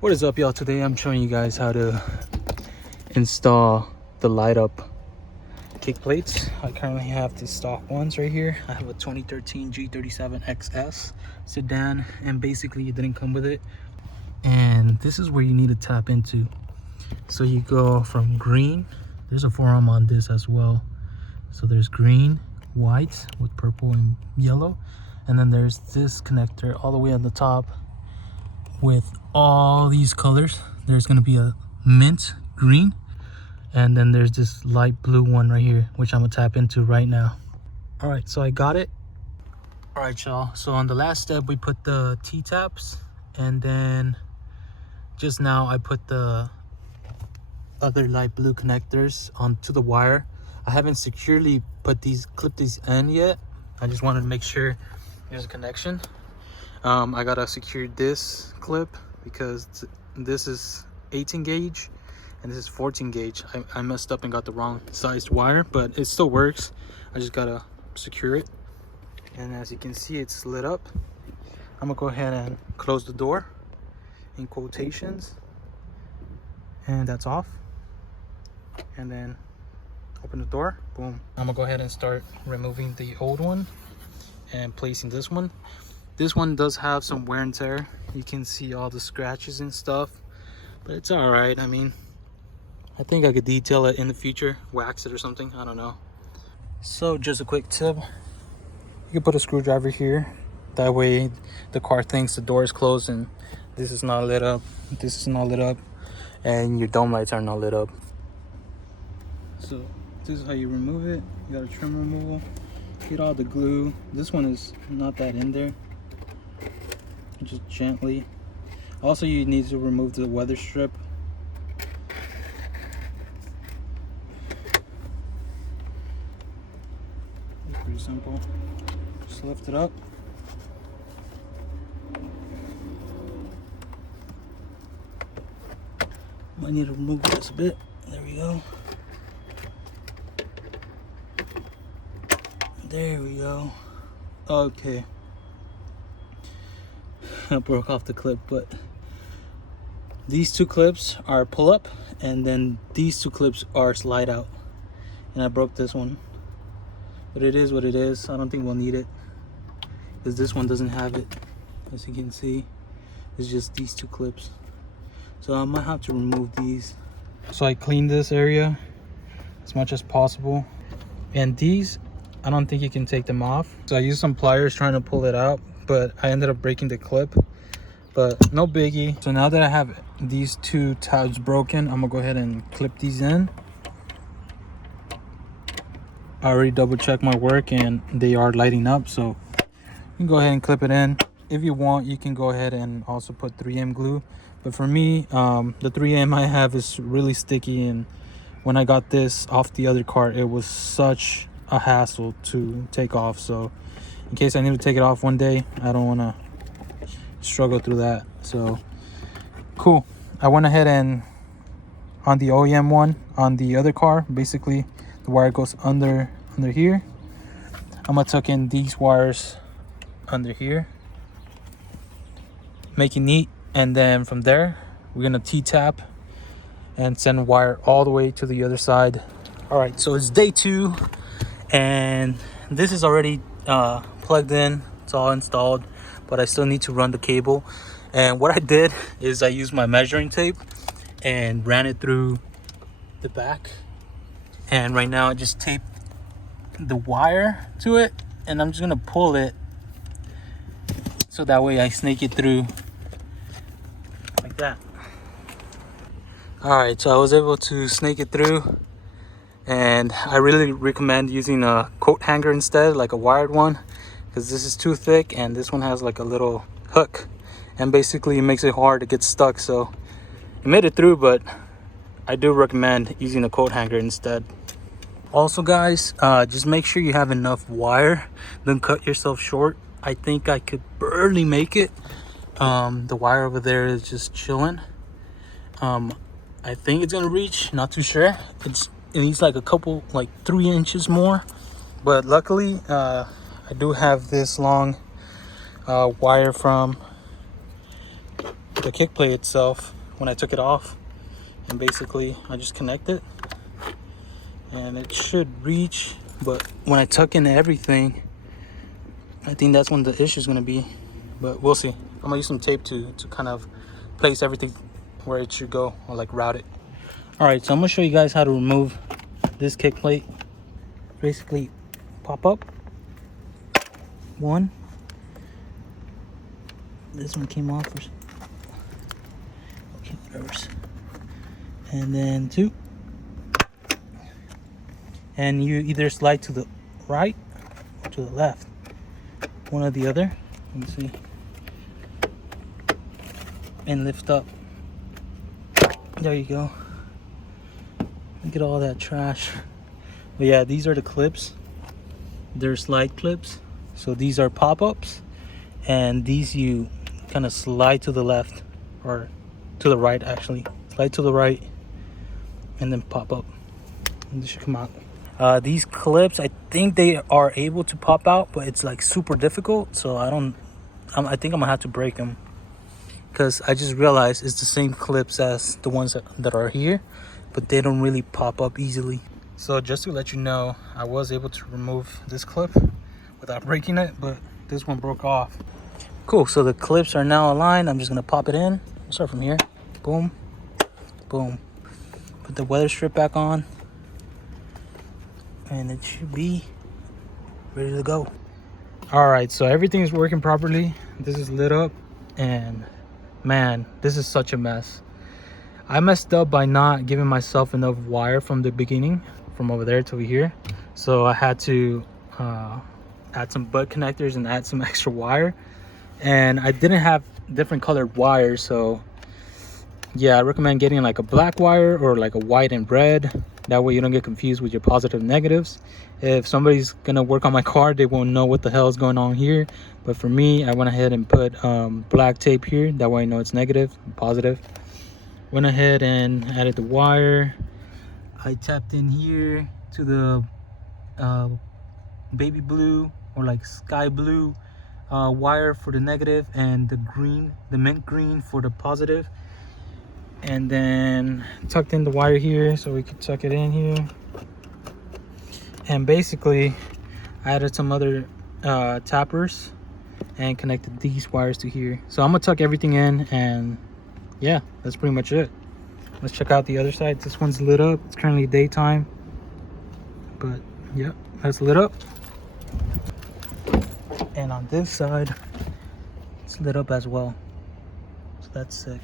What is up, y'all? Today I'm showing you guys how to install the light up kick plates. I currently have the stock ones right here. I have a 2013 G37 XS sedan, and basically it didn't come with it. And this is where you need to tap into. So you go from green, there's a forearm on this as well. So there's green, white with purple and yellow, and then there's this connector all the way on the top with all these colors. There's going to be a mint green, and then there's this light blue one right here, which I'm gonna tap into right now. All right, so I got it. All right, y'all, so on the last step we put the T-taps, and then just now I put the other light blue connectors onto the wire. I haven't securely clipped these in yet. I just wanted to make sure there's a connection. I gotta secure this clip because this is 18 gauge and this is 14 gauge. I messed up and got the wrong sized wire, but it still works. I just gotta secure it. And as you can see, it's lit up. I'm gonna go ahead and close the door in quotations, and that's off. And then open the door, boom. I'm gonna go ahead and start removing the old one and placing this one. This one does have some wear and tear. You can see all the scratches and stuff, but it's all right. I mean, I think I could detail it in the future, wax it or something, I don't know. So just a quick tip, you can put a screwdriver here. That way the car thinks the door is closed and this is not lit up, this is not lit up, and your dome lights are not lit up. So this is how you remove it. You got a trim removal, get all the glue. This one is not that in there. Just gently. Also, you need to remove the weather strip. It's pretty simple. Just lift it up. Might need to remove this a bit. There we go. There we go. Okay. I broke off the clip, but these two clips are pull up, and then these two clips are slide out, and I broke this one, but it is what it is. I don't think we'll need it because this one doesn't have it. As you can see, it's just these two clips, so I might have to remove these. So I cleaned this area as much as possible, and these I don't think you can take them off, so I used some pliers trying to pull it out, but I ended up breaking the clip, but no biggie. So now that I have these two tabs broken, I'm gonna go ahead and clip these in. I already double checked my work and they are lighting up, so you can go ahead and clip it in. If you want, you can go ahead and also put 3M glue, but for me, the 3M I have is really sticky, and when I got this off the other car, it was such a hassle to take off. So in case I need to take it off one day, I don't want to struggle through that. So cool. I went ahead and on the OEM one on the other car, basically the wire goes under here. I'm gonna tuck in these wires under here, make it neat, and then from there we're gonna T-tap and send wire all the way to the other side. All right, so it's day 2 and this is already plugged in, it's all installed, but I still need to run the cable. And what I did is I used my measuring tape and ran it through the back, and right now I just taped the wire to it, and I'm just gonna pull it so that way I snake it through like that. All right, so I was able to snake it through, and I really recommend using a coat hanger instead, like a wired one, because this is too thick and this one has like a little hook, and basically it makes it hard to get stuck. So it made it through, but I do recommend using a coat hanger instead. Also guys, just make sure you have enough wire. Don't cut yourself short. I think I could barely make it. The wire over there is just chilling. I think it's gonna reach, not too sure. It needs like a couple, like 3 inches more, but luckily I do have this long wire from the kick plate itself when I took it off, and basically I just connect it and it should reach. But when I tuck in everything, I think that's when the issue is going to be, but we'll see. I'm gonna use some tape to kind of place everything where it should go, or like route it. All right, so I'm gonna show you guys how to remove this kick plate. Basically pop up one, this one came off, okay, whatever, and then two, and you either slide to the right or to the left, one or the other. Let me see, and lift up. There you go. Look at all that trash. But yeah, these are the clips. They're slide clips. So these are pop-ups, and these you kind of slide to the left, or to the right actually. Slide to the right and then pop up. And this should come out. These clips, I think they are able to pop out, but it's like super difficult. So I think I'm gonna have to break them, because I just realized it's the same clips as the ones that are here, but they don't really pop up easily. So just to let you know, I was able to remove this clip without breaking it, but this one broke off. Cool, so the clips are now aligned. I'm just gonna pop it in. I'll start from here. Boom, boom. Put the weather strip back on, and it should be ready to go. All right, so everything is working properly. This is lit up, and man, this is such a mess. I messed up by not giving myself enough wire from the beginning, from over there to over here. So I had to add some butt connectors and add some extra wire, and I didn't have different colored wires. So yeah, I recommend getting like a black wire or like a white and red. That way you don't get confused with your positive and negatives. If somebody's gonna work on my car, they won't know what the hell is going on here. But for me, I went ahead and put black tape here. That way I know it's negative and positive. Went ahead and added the wire. I tapped in here to the baby blue, or like sky blue wire for the negative, and the green, the mint green, for the positive. And then tucked in the wire here so we could tuck it in here. And basically I added some other tappers and connected these wires to here. So I'm gonna tuck everything in, and yeah, that's pretty much it. Let's check out the other side. This one's lit up. It's currently daytime, but yep, that's lit up. And on this side, it's lit up as well. So that's sick.